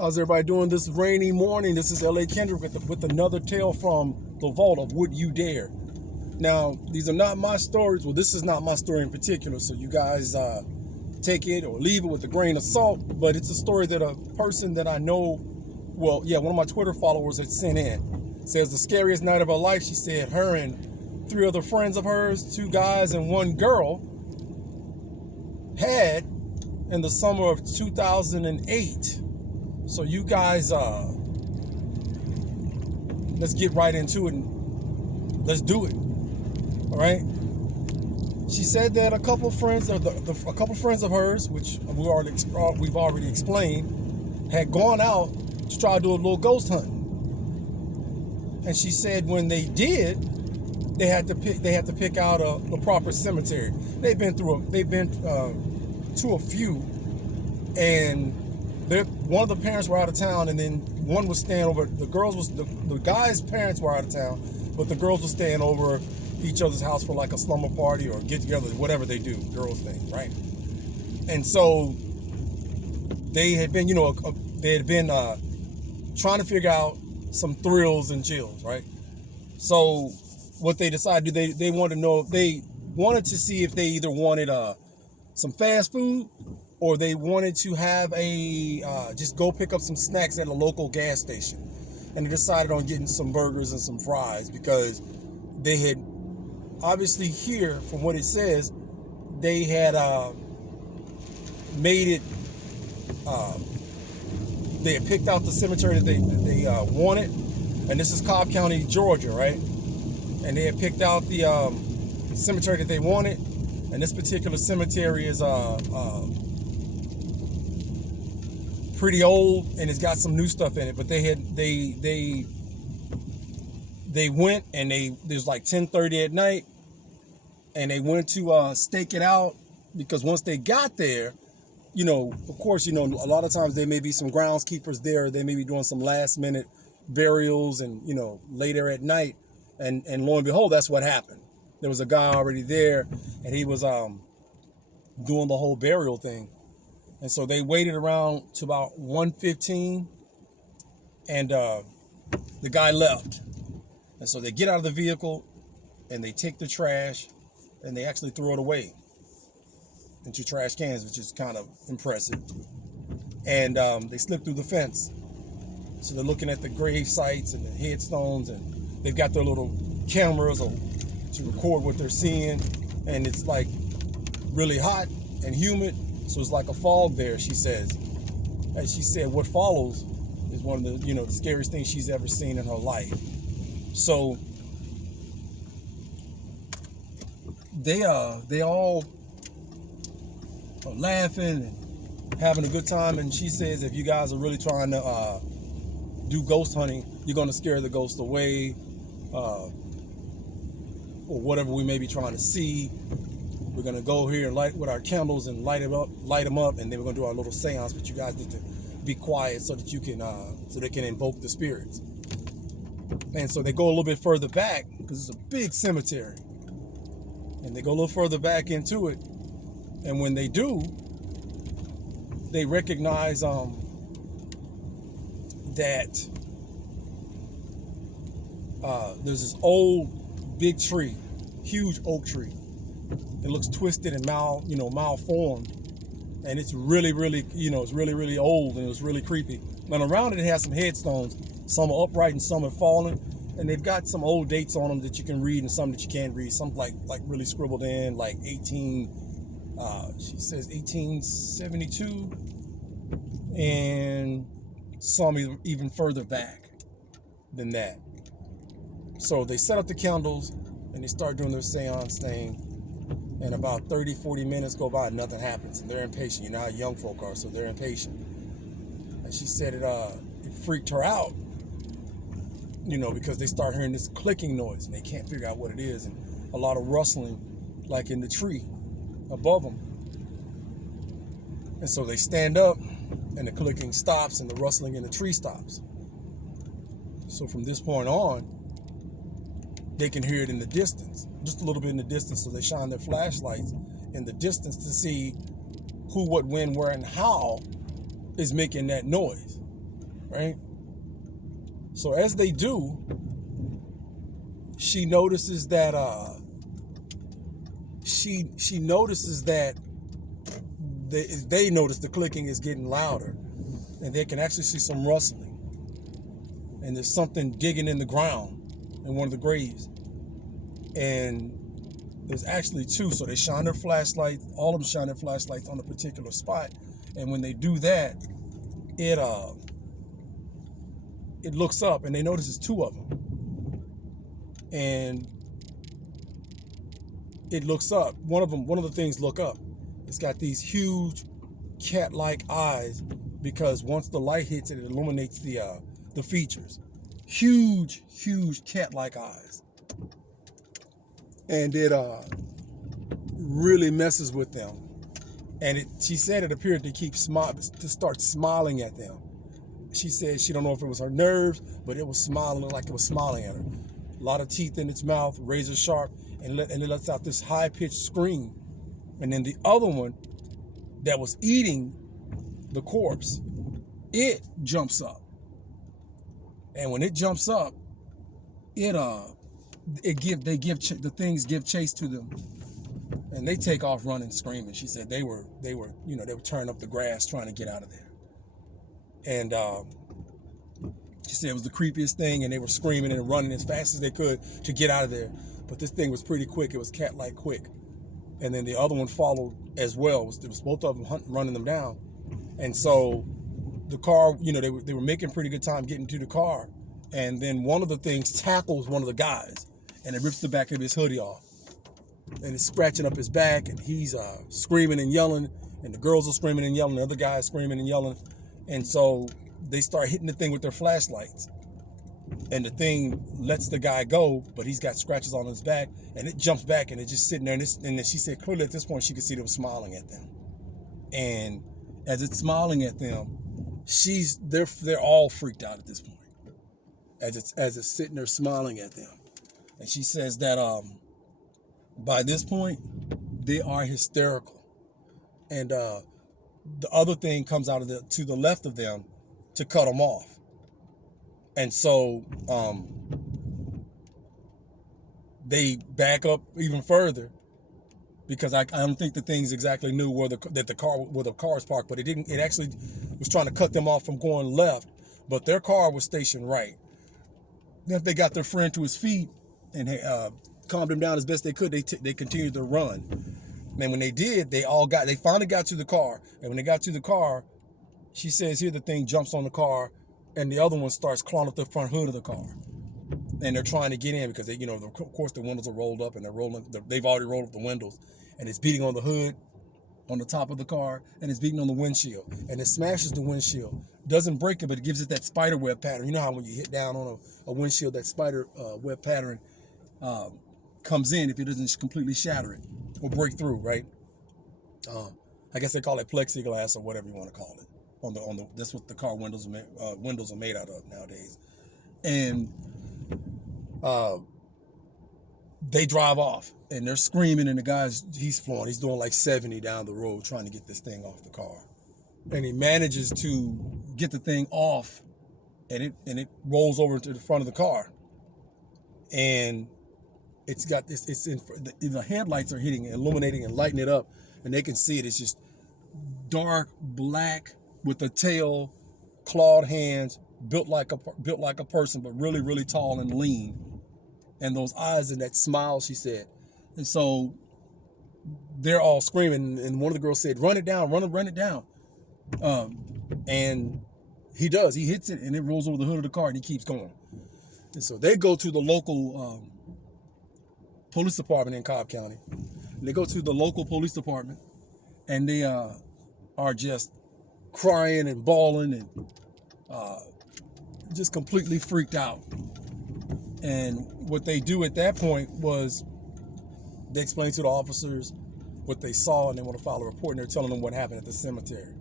How's everybody doing this rainy morning? This is L.A.Kendrick with another tale from the vault of Would You Dare. Now, these are not my stories. Well, this is not my story in particular, so you guys take it or leave it with a grain of salt. But it's a story that a person that I know, one of my Twitter followers had sent in. It says the scariest night of her life, she said, her and 3 other friends of hers, 2 guys and 1 girl, had in the summer of 2008. So you guys, let's get right into it and let's do it. All right. She said that a couple of friends of hers, which we've already explained, had gone out to try to do a little ghost hunting. And she said when they did, they had to pick out the proper cemetery. They've been to a few, and one of the parents were out of town, and then one was staying over. The guys' parents were out of town, but the girls were staying over each other's house for like a slumber party or get together, whatever they do, girls thing, right? And so they had been, trying to figure out some thrills and chills, right? So what they decided, they wanted to know if they wanted to see if they either wanted some fast food, or they wanted to have just go pick up some snacks at a local gas station. And they decided on getting some burgers and some fries because they had, obviously here, from what it says, they had made it, they had picked out the cemetery that they wanted. And this is Cobb County, Georgia, right? And they had picked out the cemetery that they wanted. And this particular cemetery is pretty old, and it's got some new stuff in it. But they went, and it was like 10:30 at night, and they went to stake it out, because once they got there, of course, a lot of times there may be some groundskeepers there. They may be doing some last minute burials, and later at night, and lo and behold, that's what happened. There was a guy already there, and he was doing the whole burial thing. And so they waited around to about 1:15, and the guy left. And so they get out of the vehicle, and they take the trash, and they actually throw it away into trash cans, which is kind of impressive. And they slip through the fence. So they're looking at the grave sites and the headstones, and they've got their little cameras to record what they're seeing. And it's like really hot and humid. So it's like a fog there, she says. And she said what follows is one of the, the scariest things she's ever seen in her life. So they all are laughing and having a good time. And she says if you guys are really trying to do ghost hunting, you're going to scare the ghost away, or whatever we may be trying to see. We're gonna go here and light with our candles and light them up, and then we're gonna do our little seance. But you guys need to be quiet so that you can, so they can invoke the spirits. And so they go a little bit further back, because it's a big cemetery, and they go a little further back into it. And when they do, they recognize that there's this old big tree, huge oak tree. It looks twisted and malformed, and it's really, really, it's really, really old, and it was really creepy. And around it has some headstones. Some are upright and some are fallen, and they've got some old dates on them that you can read and some that you can't read. Some like really scribbled in, like she says 1872, and some even further back than that. So they set up the candles and they start doing their seance thing. And about 30, 40 minutes go by, nothing happens. And they're impatient. You know how young folk are, so they're impatient. And she said it freaked her out, because they start hearing this clicking noise, and they can't figure out what it is. And a lot of rustling, like in the tree above them. And so they stand up, and the clicking stops, and the rustling in the tree stops. So from this point on, they can hear it in the distance, just a little bit in the distance. So they shine their flashlights in the distance to see who, what, when, where, and how is making that noise. right? So as they do, she notices that she notices that they notice the clicking is getting louder, and they can actually see some rustling, and there's something digging in the ground in one of the graves, and there's actually two. So they shine their flashlight, all of them shine their flashlights on a particular spot, and when they do that, it looks up, and they notice it's two of them, and it looks up. One of the things look up. It's got these huge cat-like eyes, because once the light hits it, it illuminates the features. Huge cat-like eyes, and it really messes with them. And she said it appeared to start smiling at them. She said she don't know if it was her nerves, but it was smiling, like it was smiling at her. A lot of teeth in its mouth, razor sharp, and it lets out this high-pitched scream. And then the other one that was eating the corpse, it jumps up. And when it jumps up, the things give chase to them, and they take off running, screaming. She said they were tearing up the grass trying to get out of there. And she said it was the creepiest thing, and they were screaming and running as fast as they could to get out of there. But this thing was pretty quick. It was cat-like quick. And then the other one followed as well. It was both of them running them down. And so the car, they were making pretty good time getting to the car. And then one of the things tackles one of the guys, and it rips the back of his hoodie off. And it's scratching up his back, and he's screaming and yelling, and the girls are screaming and yelling, the other guy's screaming and yelling. And so they start hitting the thing with their flashlights, and the thing lets the guy go, but he's got scratches on his back, and it jumps back, and it's just sitting there. And then she said clearly at this point she could see them smiling at them. And as it's smiling at them, they're all freaked out at this point, as it's sitting there smiling at them. And she says that by this point they are hysterical, and the other thing comes out to the left of them to cut them off. And so they back up even further, because I don't think the things exactly knew where the car is parked, but it actually was trying to cut them off from going left, but their car was stationed right. Then they got their friend to his feet and calmed him down as best they could. They continued to run. And when they did, they finally got to the car. And when they got to the car, she says here the thing jumps on the car, and the other one starts clawing up the front hood of the car. And they're trying to get in because of course the windows are rolled up, and they've already rolled up the windows, and it's beating on the hood, on the top of the car, and it's beating on the windshield, and it smashes the windshield. Doesn't break it, but it gives it that spider web pattern. You know how when you hit down on a windshield, that spider web pattern comes in if it doesn't completely shatter it or break through, right? I guess they call it plexiglass or whatever you want to call it. That's what the car windows are made out of nowadays. And they drive off, and they're screaming, and the guy's he's doing like 70 down the road trying to get this thing off the car, and he manages to get the thing off, and it rolls over to the front of the car, and it's got this. The headlights are hitting, illuminating, and lighting it up, and they can see it. It's just dark black with a tail, clawed hands, built like a person, but really, really tall and lean. And those eyes and that smile, she said. And so they're all screaming, and one of the girls said, run it down, run it down. And he does. He hits it, and it rolls over the hood of the car, and he keeps going. And so they go to the local police department in Cobb County. And they go to the local police department, and they are just crying and bawling and just completely freaked out. And what they do at that point was they explain to the officers what they saw, and they want to file a report, and they're telling them what happened at the cemetery.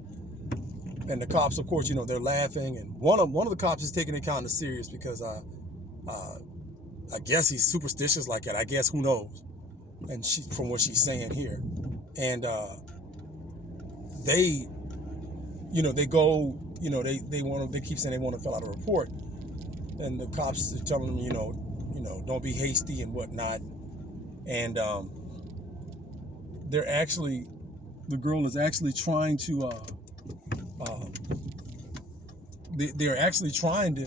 And the cops, of course, they're laughing, and one of the cops is taking it kind of serious because I guess he's superstitious like that. I guess, who knows? And from what she's saying here, and they go they keep saying they want to fill out a report, and the cops are telling them, don't be hasty and whatnot, and the girl is actually trying to they're actually trying to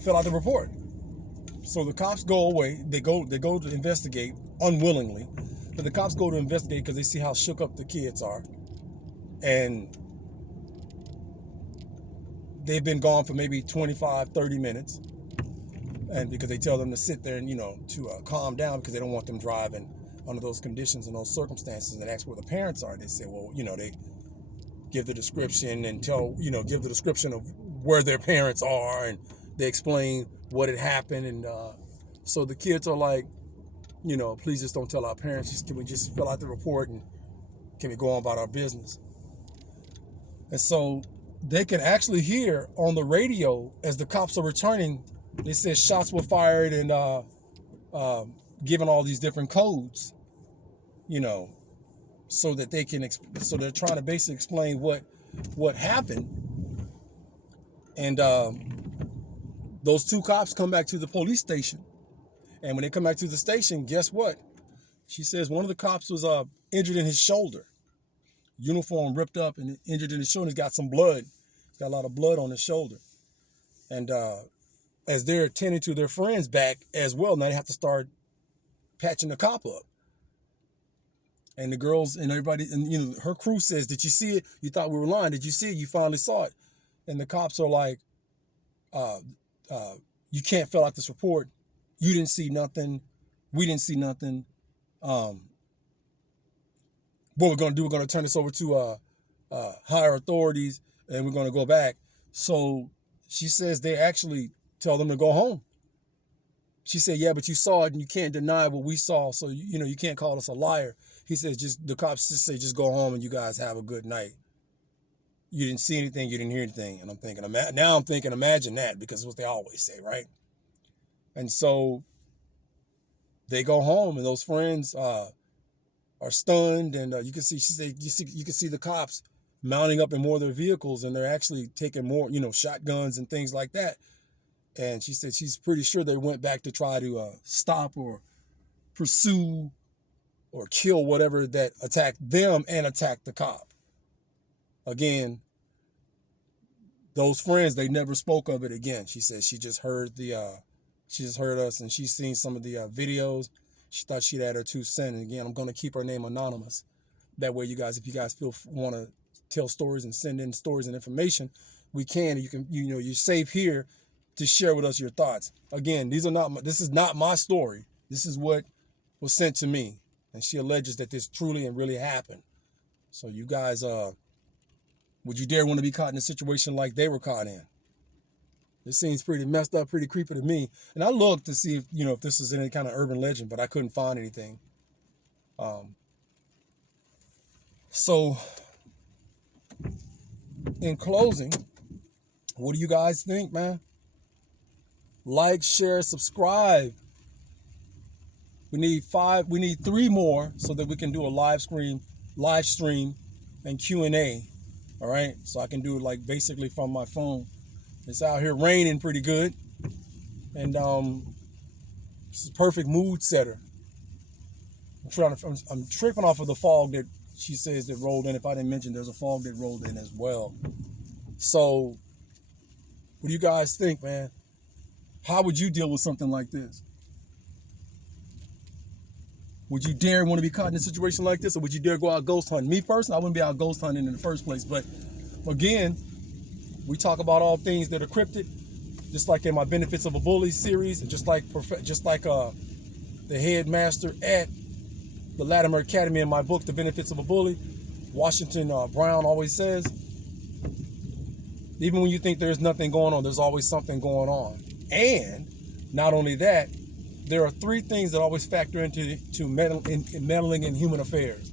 fill out the report. So the cops go away. They go to investigate unwillingly, but the cops go to investigate because they see how shook up the kids are, and they've been gone for maybe 25, 30 minutes, and because they tell them to sit there and to calm down because they don't want them driving under those conditions and those circumstances, and ask where the parents are. They say, well, they give the description and give the description of where their parents are, and they explain what had happened, and so the kids are like, please just don't tell our parents. Can we just fill out the report and can we go on about our business? And so they can actually hear on the radio as the cops are returning. They said shots were fired and given all these different codes, so that they can. So they're trying to basically explain what happened. And those two cops come back to the police station, and when they come back to the station, guess what? She says one of the cops was injured in his shoulder, uniform ripped up and injured in his shoulder. He's got some blood. He's got a lot of blood on his shoulder. And as they're attending to their friends back as well, now they have to start patching the cop up. And the girls and everybody, and her crew says, "Did you see it? You thought we were lying. Did you see it? You finally saw it." And the cops are like, "You can't fill out this report. You didn't see nothing. We didn't see nothing. What we're going to do, we're going to turn this over to higher authorities, and we're going to go back." So she says they actually tell them to go home. She said, "Yeah, but you saw it, and you can't deny what we saw, so you can't call us a liar." He says, the cops just say, "Just go home and you guys have a good night. You didn't see anything, you didn't hear anything." And I'm thinking, imagine that, because it's what they always say, right? And so they go home, and those friends are stunned, and you can see, she said, you can see the cops mounting up in more of their vehicles, and they're actually taking more, shotguns and things like that. And she said she's pretty sure they went back to try to stop or pursue or kill whatever that attacked them and attacked the cop. Again, those friends, they never spoke of it again. She said she just heard us, and she's seen some of the videos. She thought she'd add her 2 cents. And again, I'm going to keep her name anonymous. That way, if you guys want to tell stories and send in stories and information, we can. You can, you're safe here to share with us your thoughts. Again, this is not my story. This is what was sent to me. And she alleges that this truly and really happened. So you guys, would you dare want to be caught in a situation like they were caught in? This seems pretty messed up, pretty creepy to me. And I looked to see if this is any kind of urban legend, but I couldn't find anything. So in closing, what do you guys think, man? Like, share, subscribe. We need 3 more so that we can do a live stream and Q&A. All right. So I can do it basically from my phone. It's out here raining pretty good. And it's a perfect mood setter. I'm tripping off of the fog that she says that rolled in. If I didn't mention, there's a fog that rolled in as well. So what do you guys think, man? How would you deal with something like this? Would you dare want to be caught in a situation like this, or would you dare go out ghost hunting? Me personally, I wouldn't be out ghost hunting in the first place. But again, we talk about all things that are cryptid, just like in my Benefits of a Bully series, and just like the headmaster at the Latimer Academy in my book, The Benefits of a Bully, Washington Brown always says, even when you think there's nothing going on, there's always something going on. And not only that, there are 3 things that always factor into meddling in human affairs: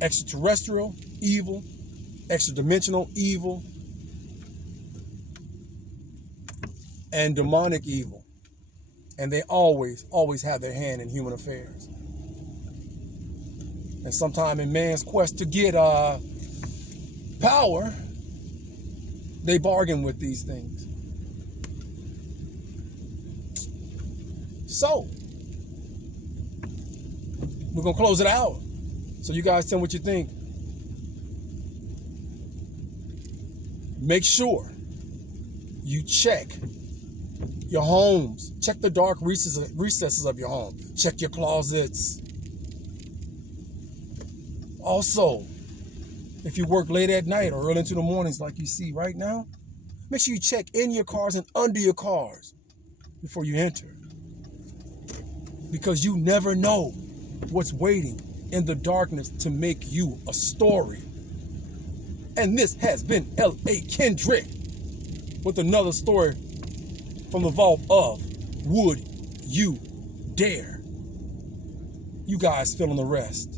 extraterrestrial evil, extra-dimensional evil, and demonic evil. And they always have their hand in human affairs. And sometime in man's quest to get power, They bargain with these things. So, we're going to close it out. So you guys tell me what you think. Make sure you check your homes. Check the dark recesses of your home. Check your closets. Also, if you work late at night or early into the mornings like you see right now, make sure you check in your cars and under your cars before you enter. Because you never know what's waiting in the darkness to make you a story. And this has been L.A.Kendrick with another story from the vault of Would You Dare? You guys fill in the rest.